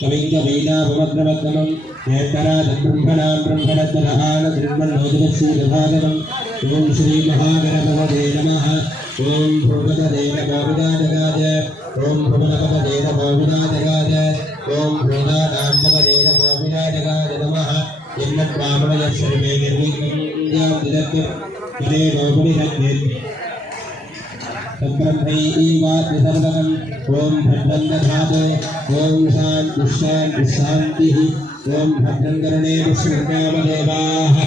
कविङ्गवीणाभवग्रवक्रमं नेतराजब्रह्मणां ब्रह्मणद्वरहान निर्मल्लोचनश्रीरभागवम् ॐ श्रीमहागणपतये नमः ॐ भूपतये नमोविनाजगाज ॐ भुवनपतये नमोविनाजगाज ॐ भूतानाम्पतये नमोविनाजगाज नमः यन्नत्वामयश्रमे निर्विघ्नं जगत् विने नोमुनिरग्ने तद्ब्रह्मैवाद्य सर्वगम् ॐ भद्रं दधातु ॐ शान्तिः शान्तिः शान्तिः ॐ भद्रं कर्णेषु शृणुयामदेवाः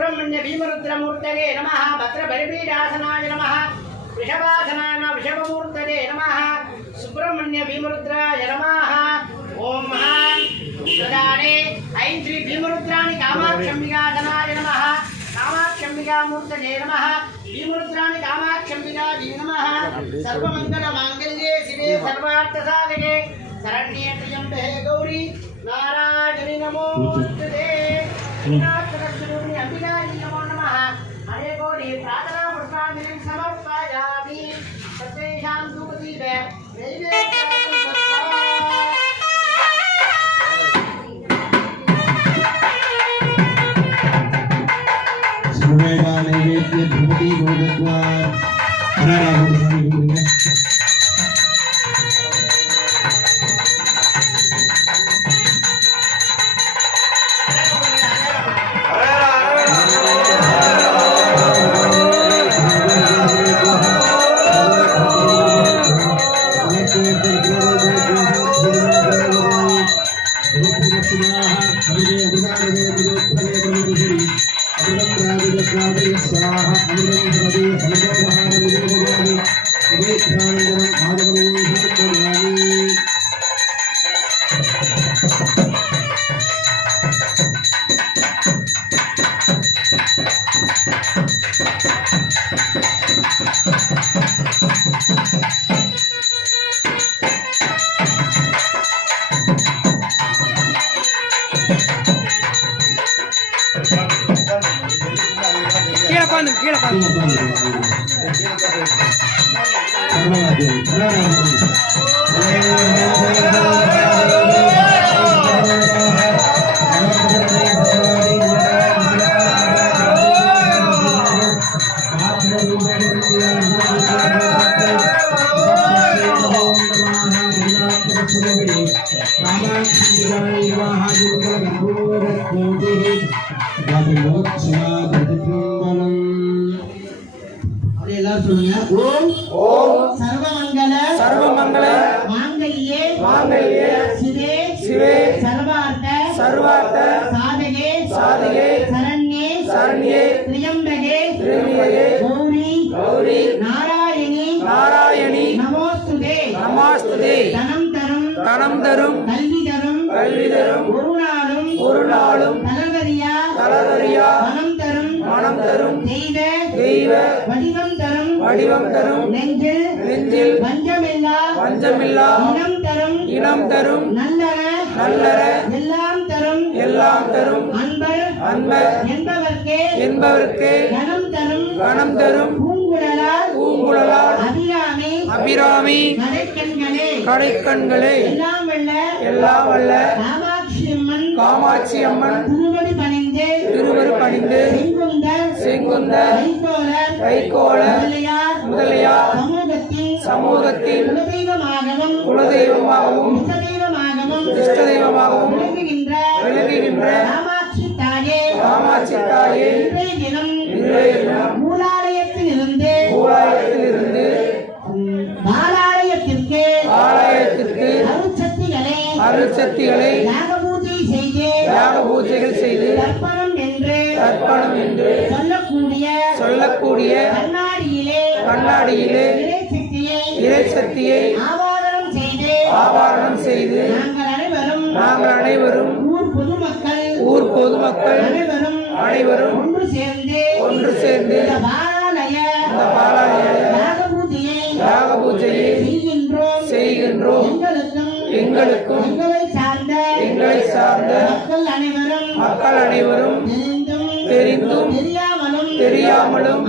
सुब्रह्मण्य भीमरुद्रमूर्तये नमः भद्रबलिपीठासनाय नमः वृषभासनाय नमः वृषभमूर्तये नमः सुब्रह्मण्य भीमरुद्राय नमः ओम महाने ऐं श्री भीमरुद्राणि कामाक्षम्बिकाधनाय नमः कामाक्षम्बिकामूर्तये नमः भीमरुद्राणि कामाक्षम्बिकायै नमः सर्वमङ्गलमाङ्गल्ये शिवे सर्वार्थसाधके शरण्ये त्र्यम्बके गौरी नारायणी नमोस्तुते श्रीनाथस्वरूपिणी अंबिकायै नमो नमः हरे गौरी प्रार्थना पुष्पाञ्जलिं समर्पयामि सर्वेषां धूपदीप सुवेदा नैवेद्य धूपदी भोगत्वा सर्वमंगल मांगल्ये शिवे सर्वार्थ साधके शरण्ये त्र्यम्बके गौरी नारायणी नमोस्तुते தனம் தரும் கல்வி தரும் ஒரு நாளும் தலவரியா மனம் தரும் தெய்வ வடிவம் தரும் நெஞ்சில் வஞ்சமில்லா இனம் தரும் நல்லற எல்லாம் தரும் அன்பர் என்பவர்க்கே கணம் தரும் பூங்குழலால் அபிராமி கடைக்கண்களே எல்லாம் வல்ல காமாட்சி அம்மன் திருவடி பணிந்து செங்குந்தர் வைகோலர் முதலியார் சமூகத்தில் குலதெய்வமாகவும் இஷ்ட தெய்வமாகவும் விளங்குகின்ற காமாட்சி தாயே மூலாலயத்திலிருந்து ஆலயத்திற்கு அருட்சக்திகளை யாக பூஜைகள் செய்து தர்ப்பணம் என்று சொல்லக்கூடிய கண்ணாடியிலே இறைசக்தியை ஆவாரணம் செய்து நாங்கள் அனைவரும் ஊர் பொதுமக்கள் அனைவரும் ஒன்று சேர்ந்து இந்த பாலாலய யாக பூஜையை செய்கின்றோம் எங்களுக்கும் எங்களை சார்ந்த மக்கள் அனைவரும் தெரிந்தும் தெரியாமலும்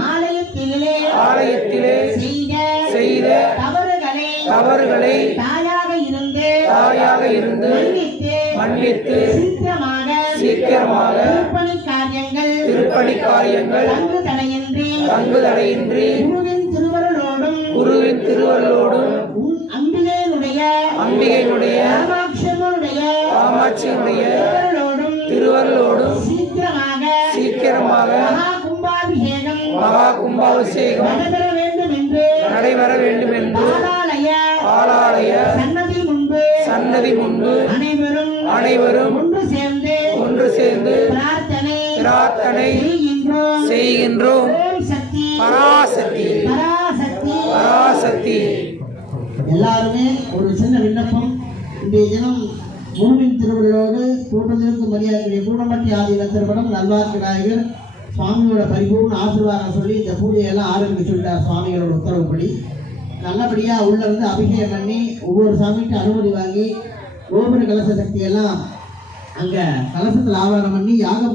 ஆலயத்திலே செய்த தவறுகளை தாயாக இருந்து மன்னித்து சீக்கிரமாக திருப்பணி காரியங்கள் தங்கு தடையின்றி குருவின் திருவருளோடும் அம்பிகையினுடைய காமாட்சியினுடைய திருவருளோடும் சீக்கிரமாக மகா கும்பாபிஷேகம் நடைபெற வேண்டும் என்று ஆலய சன்னதி முன்பு அனைவரும் ஒன்று சேர்ந்து பிரார்த்தனை செய்கின்றோம் ஓம் சக்தி பராசக்தி பராசக்தி. பராசக்தி. எல்லாருமே ஒரு சின்ன விண்ணப்பம். இன்றைய தினம் முருகன் திருவிழோடு கூட்டத்திற்கு மரியாதை கூடமட்டி ஆதீன திருமணம் நல்வாக்கு நாயகர் சுவாமியோட பரிபூர்ண ஆசீர்வாதம் சொல்லி இந்த பூஜையெல்லாம் ஆரம்பிக்க சொல்லிட்டார் சுவாமிகளோட உத்தரவுப்படி. நல்லபடியாக உள்ள வந்து அபிஷேகம் பண்ணி ஒவ்வொரு சாமிக்கு அனுமதி வாங்கி கோபுர கலச சக்தியெல்லாம் அங்கே கலசத்தில் ஆவாரம் பண்ணி யாக